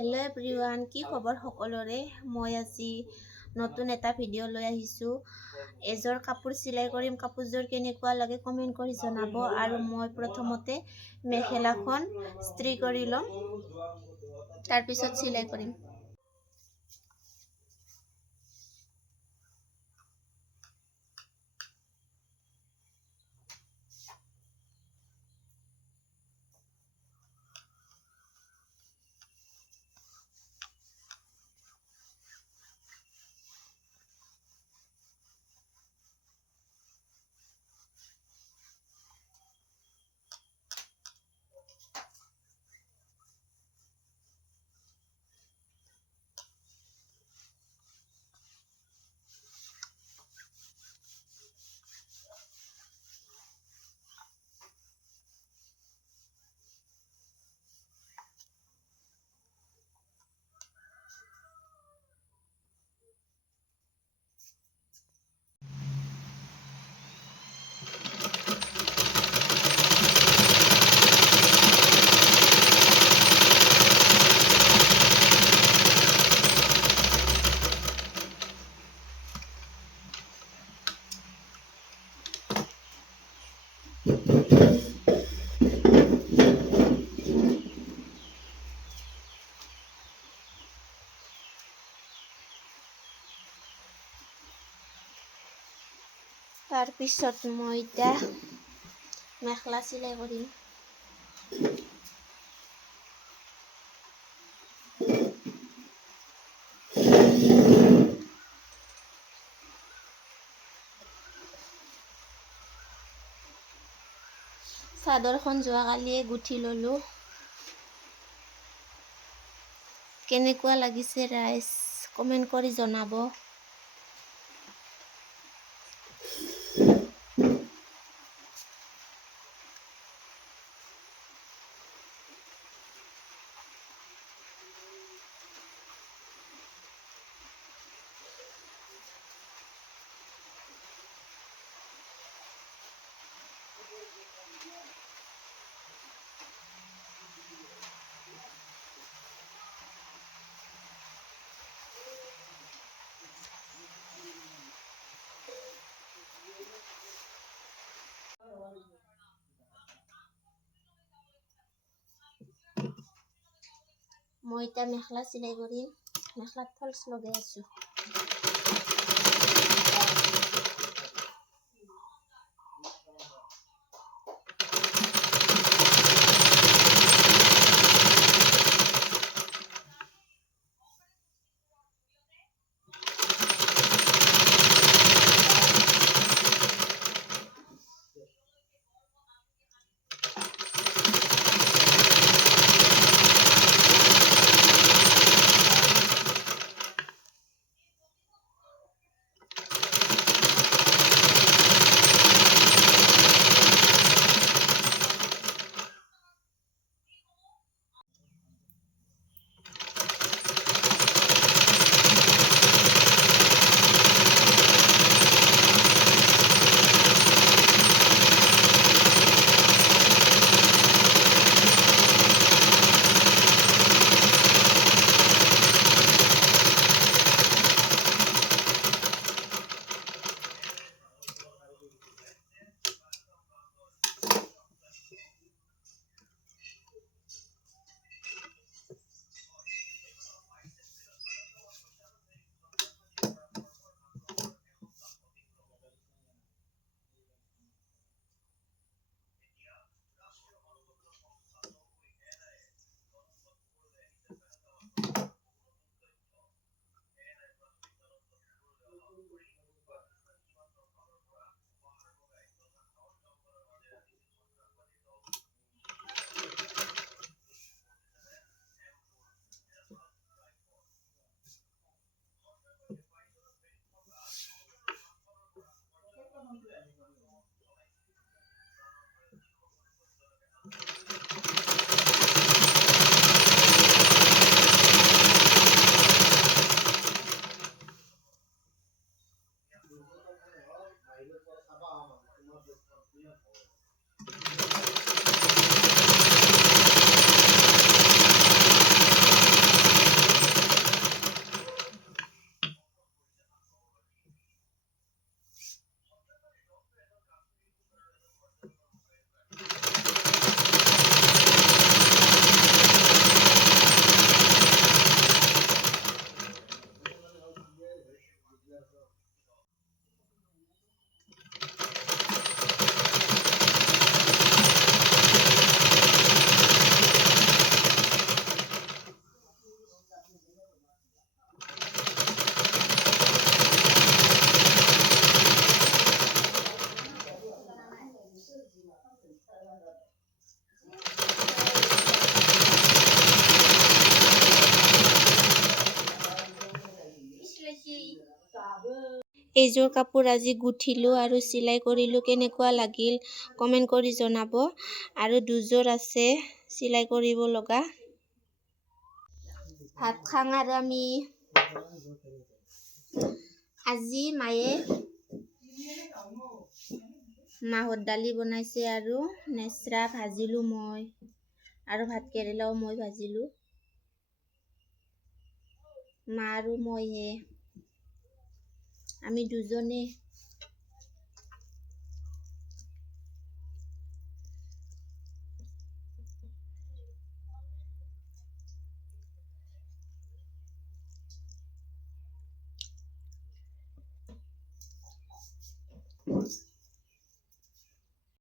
Hello' everyone, কি খবৰ সকলোৰে। মই আজি নতুন এটা ভিডিঅ' লৈ আহিছোঁ। এযোৰ কাপোৰ চিলাই কৰিম। কাপোৰযোৰ কেনেকুৱা লাগে কমেণ্ট কৰি জনাব। আৰু মই প্ৰথমতে মেখেলাখন ইস্ত্ৰি কৰি ল'ম, তাৰপিছত চিলাই কৰিম। তাৰপিছত মই এতিয়া মেখেলা চিলাই কৰিম। চাদৰখন যোৱাকালিয়ে গুঠি ল'লোঁ। কেনেকুৱা লাগিছে ৰাইজ কমেণ্ট কৰি জনাব। মই এতিয়া মেখেলা চিলাই কৰিম। মেখেলাত ফলচ লগাই আছোঁ। এইযোৰ কাপোৰ আজি গুঠিলোঁ আৰু চিলাই কৰিলোঁ, কেনেকুৱা লাগিল কমেণ্ট কৰি জনাব। আৰু দুযোৰ আছে চিলাই কৰিব লগা। ভাত খাং আৰু আমি আজি মায়ে মাহৰ দালি বনাইছে আৰু নেচৰা ভাজিলোঁ মই, আৰু ভাত কেৰেলাও মই ভাজিলোঁ। মা আৰু মইহে, আমি দুজনে